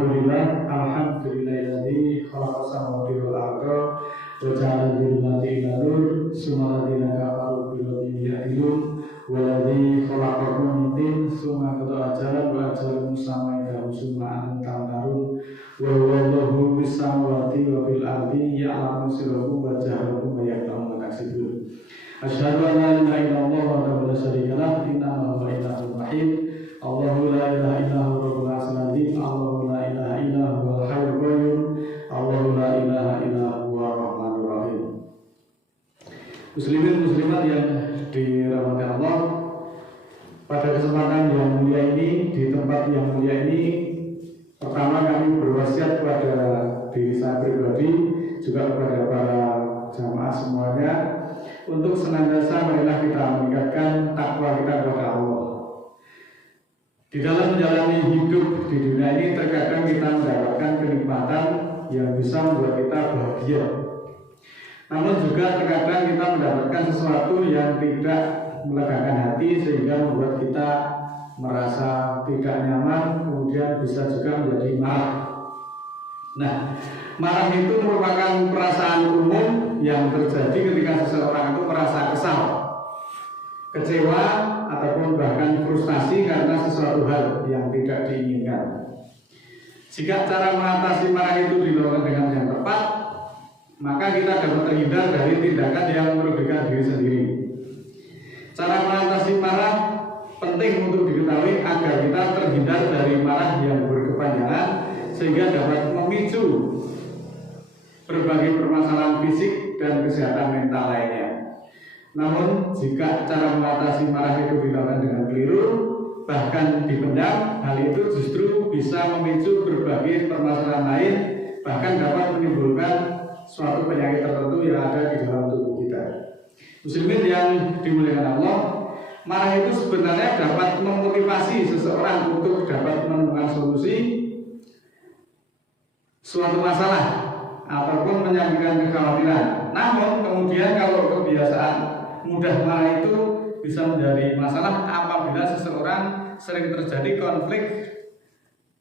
Alhamdulillahilladzi khalaqas samawati wal arda wa ja'ala dzulumati ila nur summa ladzina kafaru bi rabbihim ya'dilun waladzi khalaqakum min tin summa qada ajalan wa ajalun musamma indahu summa antum tamtarun wa huwallahu bis samawati wa fil ardi ya'lamu sirrakum wa jahrakum wa ya'lamu ma taksibun. Asyhadu an la ilaha illallah wa la syarika lahu innahu ilahun wahid. Allahu la ilaha illa huwa rabbul arsyil azim. Allahu la ilaha illa huwal hayyul qayyum. Allahu la ilaha illa huwa rahmanur rahim. Muslimin muslimat yang dirahmati Allah, pada kesempatan yang mulia ini, di tempat yang mulia ini, pertama kami berwasiat kepada diri saya pribadi, juga kepada para jamaah semuanya, untuk senantiasa marilah kita meningkatkan takwa kita kepada Allah. Di dalam menjalani hidup di dunia ini terkadang kita mendapatkan kenikmatan yang bisa membuat kita bahagia. Namun juga terkadang kita mendapatkan sesuatu yang tidak melegakan hati sehingga membuat kita merasa tidak nyaman, kemudian bisa juga menjadi marah. Nah, marah itu merupakan perasaan umum yang terjadi ketika seseorang itu merasa kesal, kecewa, ataupun bahkan frustasi karena sesuatu hal yang tidak diinginkan. Jika cara mengatasi marah itu dilakukan dengan yang tepat, maka kita dapat terhindar dari tindakan yang merugikan diri sendiri. Cara mengatasi marah penting untuk diketahui agar kita terhindar dari marah yang berkepanjangan sehingga dapat memicu berbagai permasalahan fisik dan kesehatan mental lainnya. Namun jika cara mengatasi marah itu dilakukan dengan keliru, bahkan dipendam, hal itu justru bisa memicu berbagai permasalahan lain, bahkan dapat menimbulkan suatu penyakit tertentu yang ada di dalam tubuh kita. Muslimin yang dimuliakan Allah, marah itu sebenarnya dapat memotivasi seseorang untuk dapat menemukan solusi suatu masalah ataupun menyampaikan kekhawatiran. Namun kemudian kalau kebiasaan mudah marah itu bisa menjadi masalah apabila seseorang sering terjadi konflik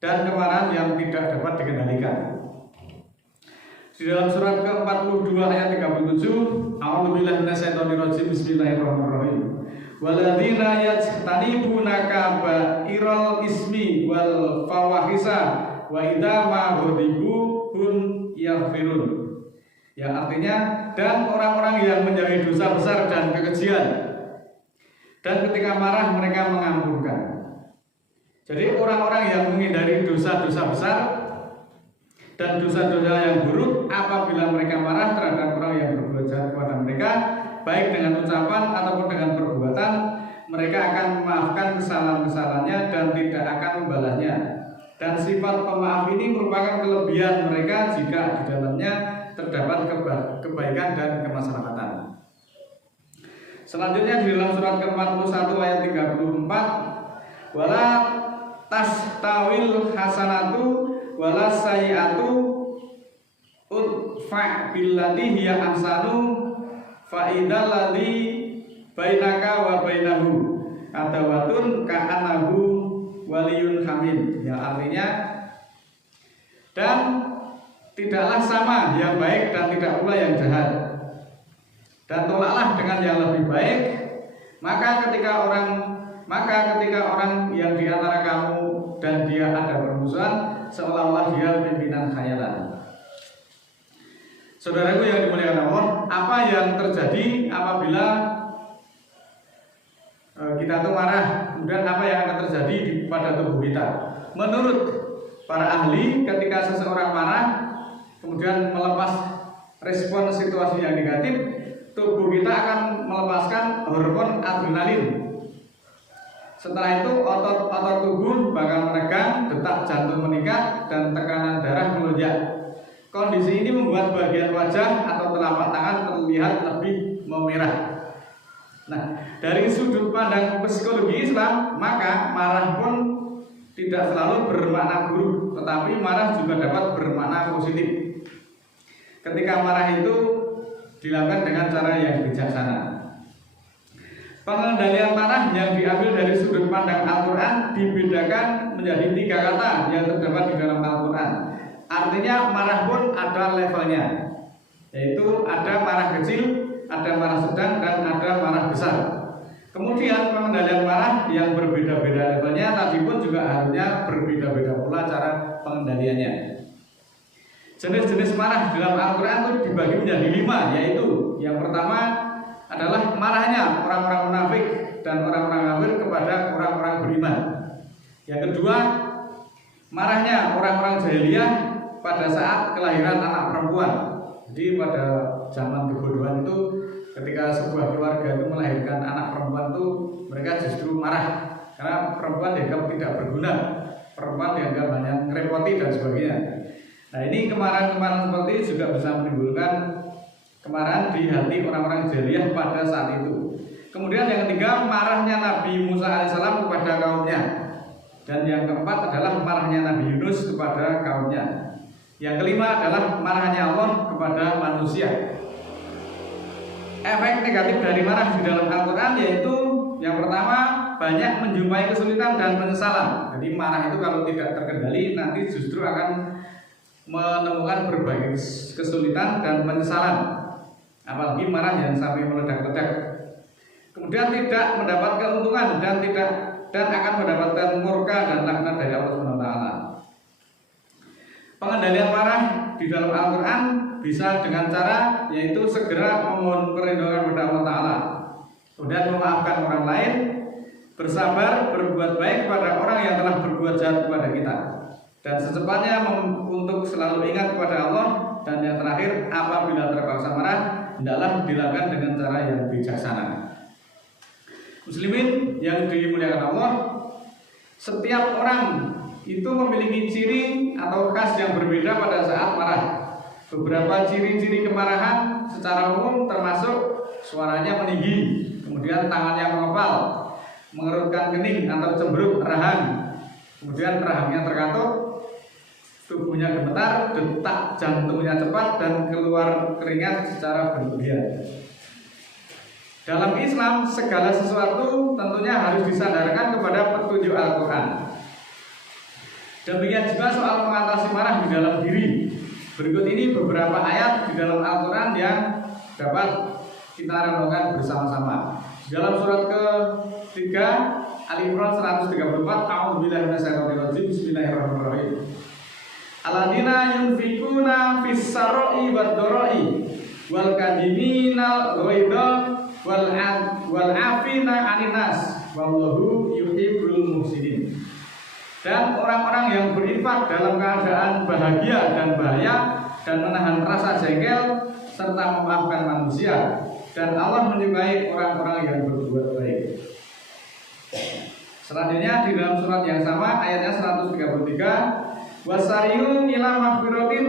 dan kemarahan yang tidak dapat dikendalikan. Di dalam surat ke-42 ayat 37, A'udzubillahi minasyaitonirrajim, bismillahirrahmanirrahim. Walladzina yajtanibuna kaba'iral ismi wal fawahisa wa idza ma ghadibu hum yaghfirun. Yang artinya, dan orang-orang yang menjauhi dosa besar dan kekejian, dan ketika marah mereka mengampunkan. Jadi orang-orang yang menghindari dosa-dosa besar dan dosa-dosa yang buruk, apabila mereka marah terhadap orang yang berbuat jahat kepada mereka, baik dengan ucapan ataupun dengan perbuatan, mereka akan memaafkan kesalahan-kesalahannya dan tidak akan membalasnya. Dan sifat pemaaf ini merupakan kelebihan mereka jika di dalamnya terdapat kebaikan dan kemaslahatan. Selanjutnya di dalam surat ke-41 ayat 34, wala tastawil hasanatu wala sayyi'atu udfa billati hiya ahsanu fa idzal ladzi bainaka wa bainahu adawatun ka'annahu waliyun hamid. Yang artinya, dan tidaklah sama yang baik dan tidak pula yang jahat, dan tolaklah dengan yang lebih baik. Maka ketika orang yang di antara kamu dan dia ada permusuhan, seolah-olah dia pimpinan khayalan. Saudaraku yang dimuliakan Allah, apa yang terjadi apabila kita itu marah, kemudian apa yang akan terjadi pada tubuh kita? Menurut para ahli, ketika seseorang marah kemudian melepas respon situasi yang negatif, tubuh kita akan melepaskan hormon adrenalin. Setelah itu otot-otot tubuh bakal menegang, detak jantung meningkat, dan tekanan darah melonjak. Kondisi ini membuat bagian wajah atau telapak tangan terlihat lebih memerah. Nah, dari sudut pandang psikologi Islam, maka marah pun tidak selalu bermakna buruk, tetapi marah juga dapat bermakna positif. Ketika marah itu dilakukan dengan cara yang bijaksana. Pengendalian marah yang diambil dari sudut pandang Al-Quran dibedakan menjadi 3 kata yang terdapat di dalam Al-Quran. Artinya marah pun ada levelnya, yaitu ada marah kecil, ada marah sedang, dan ada marah besar. Kemudian pengendalian marah yang berbeda-beda levelnya tadi pun juga harusnya berbeda-beda pula cara pengendaliannya. Jenis-jenis marah dalam Al-Quran itu dibagi menjadi 5, yaitu yang pertama adalah marahnya orang-orang munafik dan orang-orang kafir kepada orang-orang beriman. Yang kedua, marahnya orang-orang jahiliyah pada saat kelahiran anak perempuan. Jadi pada zaman kebodohan itu, ketika sebuah keluarga itu melahirkan anak perempuan itu, mereka justru marah karena perempuan dianggap tidak berguna, perempuan dianggap hanya ngerepoti dan sebagainya. Nah, ini kemarahan-kemarahan seperti ini juga bisa menimbulkan kemarahan di hati orang-orang jahiliyah pada saat itu. Kemudian yang ketiga, marahnya Nabi Musa alaihissalam kepada kaumnya. Dan yang keempat adalah marahnya Nabi Yunus kepada kaumnya. Yang kelima adalah marahnya Allah kepada manusia. Efek negatif dari marah di dalam Al-Quran yaitu yang pertama, banyak menjumpai kesulitan dan penyesalan. Jadi marah itu kalau tidak terkendali nanti justru akan menemukan berbagai kesulitan dan penyesalan. Apalagi marah yang sampai meledak-ledak. Kemudian tidak mendapat keuntungan dan akan mendapatkan murka dan laknat dari Allah SWT. Pengendalian marah di dalam Al-Quran bisa dengan cara yaitu segera memohon perlindungan kepada Allah Ta'ala, kemudian memaafkan orang lain, bersabar, berbuat baik kepada orang yang telah berbuat jahat kepada kita, dan secepatnya untuk selalu ingat kepada Allah. Dan yang terakhir, apabila terpaksa marah, hendaklah dilakukan dengan cara yang bijaksana. Muslimin yang dimuliakan Allah, setiap orang itu memiliki ciri atau khas yang berbeda pada saat marah. Beberapa ciri-ciri kemarahan secara umum termasuk suaranya meninggi, kemudian tangannya mengepal, mengerutkan kening atau cemberut rahang, kemudian rahangnya terkatup, tubuhnya gemetar, detak jantungnya cepat, dan keluar keringat secara berlebihan. Dalam Islam, segala sesuatu tentunya harus disandarkan kepada petunjuk Al-Quran. Demikian juga soal mengatasi marah di dalam diri. Berikut ini beberapa ayat di dalam Al-Quran yang dapat kita renungkan bersama-sama. Di dalam surat ke-3 Al-Imran 134, A'udzubillahi minasyaitonirrajim, Bismillahirrahmanirrahim. Alladzina yunfikuna fis-sarra'i wad-dharra'i wal kadhiminal ghaidha wal 'afina 'anil nas wallahu yuhibbul muhsinin. Dan orang-orang yang berinfak dalam keadaan bahagia dan bahaya dan menahan rasa jengkel serta memaafkan manusia, dan Allah menyukai orang-orang yang berbuat baik. Selanjutnya di dalam surat yang sama ayatnya 133, wasariyu ila maghfiratin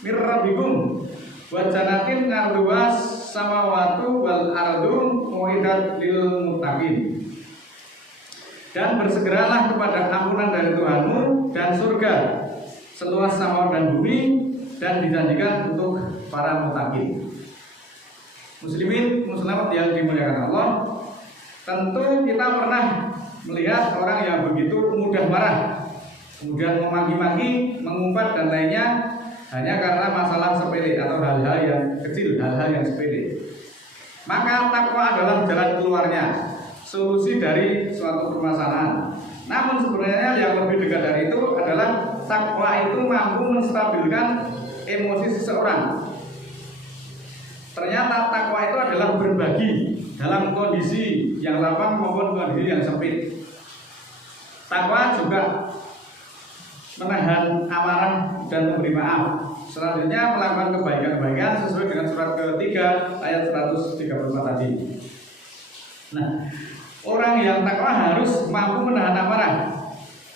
mir rabbikum wa jannatin 'arduhas samawati wal ardu mu'iddat lil muttaqin. Dan bersegeralah kepada ampunan dari Tuhanmu dan surga seluas sama dan bumi, dan dijanjikan untuk para muttaqin. Muslimin muslimat yang dimuliakan Allah, tentu kita pernah melihat orang yang begitu mudah marah, kemudian memaki-maki, mengumpat dan lainnya hanya karena masalah sepele atau hal-hal yang kecil, hal-hal yang sepele. Maka takwa adalah jalan keluarnya, solusi dari suatu permasalahan. Namun sebenarnya yang lebih dekat dari itu adalah takwa itu mampu menstabilkan emosi seseorang. Ternyata takwa itu adalah berbagi dalam kondisi yang lapang maupun kondisi yang sempit. Takwa juga menahan amarah dan memberi maaf. Selanjutnya melakukan kebaikan-kebaikan sesuai dengan surat ketiga ayat 134 tadi. Nah, orang yang takwa harus mampu menahan amarah.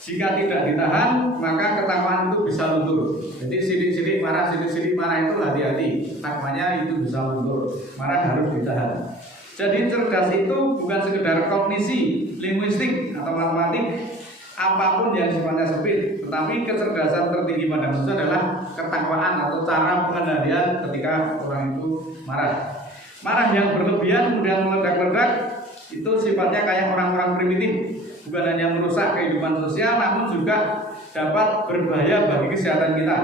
Jika tidak ditahan, maka ketakwaan itu bisa luntur. Jadi sidik-sidik marah itu hati-hati. Takwanya itu bisa luntur. Marah harus ditahan. Jadi cerdas itu bukan sekedar kognisi, linguistik atau matematik, apapun yang sifatnya sempit, tetapi kecerdasan tertinggi pada manusia adalah ketakwaan atau cara pengendalian ketika orang itu marah. Marah yang berlebihan kemudian meledak-ledak itu sifatnya kayak orang-orang primitif, bukan hanya merusak kehidupan sosial, namun juga dapat berbahaya bagi kesehatan kita.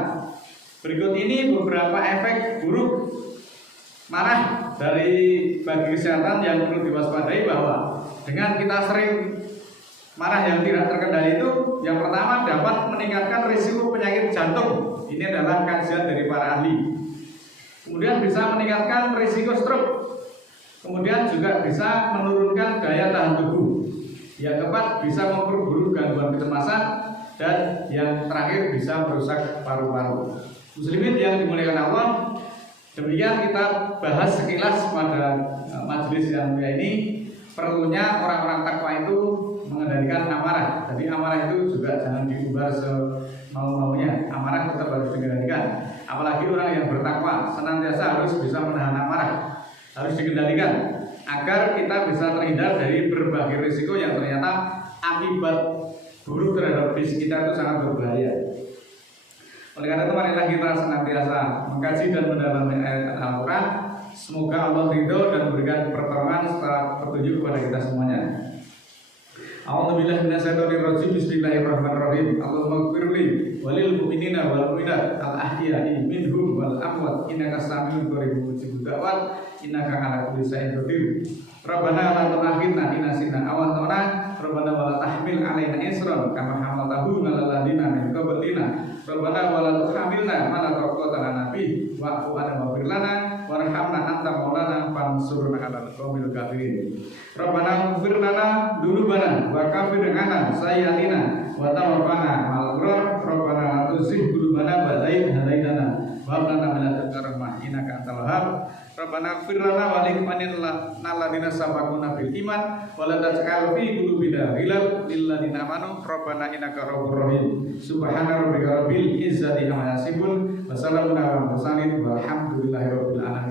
Berikut ini beberapa efek buruk marah bagi kesehatan yang perlu diwaspadai, bahwa dengan kita sering marah yang tidak terkendali itu, yang pertama dapat meningkatkan risiko penyakit jantung. Ini adalah kajian dari para ahli. Kemudian bisa meningkatkan risiko stroke. Kemudian juga bisa menurunkan daya tahan tubuh. Yang keempat bisa memperburuk gangguan kecemasan, dan yang terakhir bisa merusak paru-paru. Muslimin yang dimuliakan Allah, demikian kita bahas sekilas pada majelis yang mulia ini. Perlunya orang-orang takwa itu mengendalikan amarah. Jadi amarah itu juga jangan diumbar semau-maunya. Amarah tetap harus dikendalikan. Apalagi orang yang bertakwa senantiasa harus bisa menahan amarah, harus dikendalikan agar kita bisa terhindar dari berbagai risiko yang ternyata akibat buruk terhadap diri kita itu sangat berbahaya. Oleh karena itu, marilah kita senantiasa mengkaji dan mendalami ayat Al-Quran. Semoga Allah ridho dan memberikan pertolongan serta petunjuk kepada kita semuanya. A'udzubillahi minasyaitonir rajim. Bismillahirrahmanirrahim. Allahumma ighfirli walil mu'minina wal mu'minat al-ahya'i minhum wal amwat innaka samiun qaribun mujibud da'wat innaka 'ala kulli syai'in qadir. Rabbana la tu'akhidna in nasina aw akhtana. Rabbana wa la tahmil 'alaina isran kama hamaltahu 'alal ladzina min qablina. Rabbana wa la tuhamilna ma la taqata lana bihi wa'fu 'anna waghfir lana warhamna anta maulana fansurna 'alal qaumil kafirin. Rabbana ighfir lana dzunubana wa kaffir 'anna sayyi'atina wa tawaffana ma'al abrar. Rabbana la tuzigh qulubana ba'da idh hadaitana wa hab lana min ladunka rahmah innaka antal wahhab. Rabbana ighfir lana wa li ikhwanina alladziina sabaquna bil iman wa la taj'al fi qulubina ghillan lil ladzina amanu rabbana innaka ra'ufur rahim. Subhana rabbika rabbil izzati amma yasifun wa salamun alal mursalin walhamdulillahi rabbil alamin.